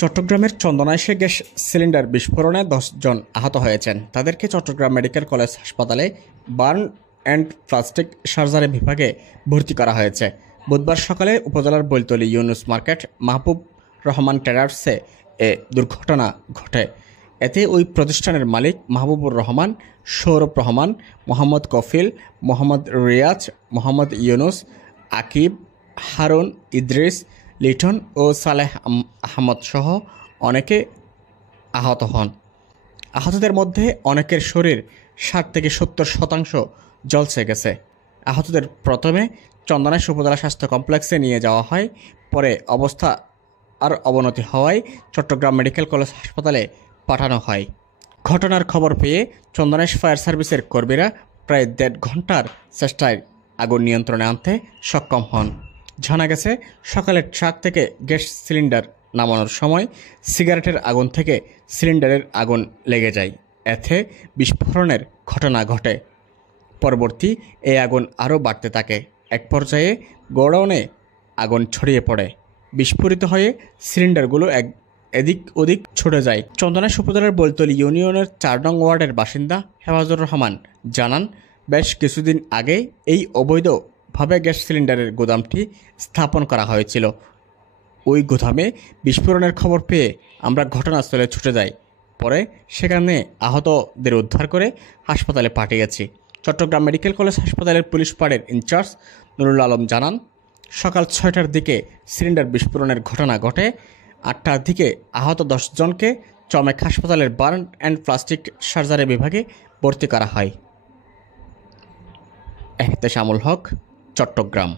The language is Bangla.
চট্টগ্রামের চন্দনাইশে গ্যাস সিলিন্ডার বিস্ফোরণে 10 জন আহত হয়েছেন। তাদেরকে চট্টগ্রাম মেডিকেল কলেজ হাসপাতালে বার্ন অ্যান্ড প্লাস্টিক সার্জারি বিভাগে ভর্তি করা হয়েছে। বুধবার সকালে উপজেলার বৈলতলী ইউনুস মার্কেট মাহবুব রহমান ট্রেডার্সে এ দুর্ঘটনা ঘটে। এতে ওই প্রতিষ্ঠানের মালিক মাহবুবুর রহমান, সৌরভ রহমান, মোহাম্মদ কফিল, মোহাম্মদ রিয়াজ, মোহাম্মদ ইউনুস, আকিব, হারুন, ইদ্রিস, লিটন ও সালেহ আহমদ সহ অনেকে আহত হন। আহতদের মধ্যে অনেকের শরীর 60 থেকে 70% জ্বলছে গেছে। আহতদের প্রথমে চন্দনাইশ উপজেলা স্বাস্থ্য কমপ্লেক্সে নিয়ে যাওয়া হয়, পরে অবস্থা আর অবনতি হওয়ায় চট্টগ্রাম মেডিকেল কলেজ হাসপাতালে পাঠানো হয়। ঘটনার খবর পেয়ে চন্দনাইশ ফায়ার সার্ভিসের কর্মীরা প্রায় 1.5 ঘন্টার চেষ্টায় আগুন নিয়ন্ত্রণে আনতে সক্ষম হন। জানা গেছে, সকালে ট্রাক থেকে গ্যাস সিলিন্ডার নামানোর সময় সিগারেটের আগুন থেকে সিলিন্ডারের আগুন লেগে যায়। এতে বিস্ফোরণের ঘটনা ঘটে। পরবর্তী এই আগুন আরও বাড়তে থাকে। এক পর্যায়ে গোডাউনে আগুন ছড়িয়ে পড়ে। বিস্ফোরিত হয়ে সিলিন্ডারগুলো এদিক ওদিক ছুটে যায়। চন্দনাইশ উপজেলার বৈলতলী ইউনিয়নের 4 নং ওয়ার্ডের বাসিন্দা হেফাজুর রহমান জানান, বেশ কিছুদিন আগে এই অবৈধভাবে গ্যাস সিলিন্ডারের গুদামটি স্থাপন করা হয়েছিল। ওই গুদামে বিস্ফোরণের খবর পেয়ে আমরা ঘটনাস্থলে ছুটে যাই। পরে সেখানে আহতদের উদ্ধার করে হাসপাতালে পাঠিয়েছি। চট্টগ্রাম মেডিকেল কলেজ হাসপাতালের পুলিশ পাড়ের ইনচার্জ নুরুল আলম জানান, সকাল 6টার দিকে সিলিন্ডার বিস্ফোরণের ঘটনা ঘটে। 8টার দিকে আহত 10 জনকে চমেক হাসপাতালের বার্ন অ্যান্ড প্লাস্টিক সার্জারি বিভাগে ভর্তি করা হয়। এহতেশামুল হক, চট্টগ্রাম।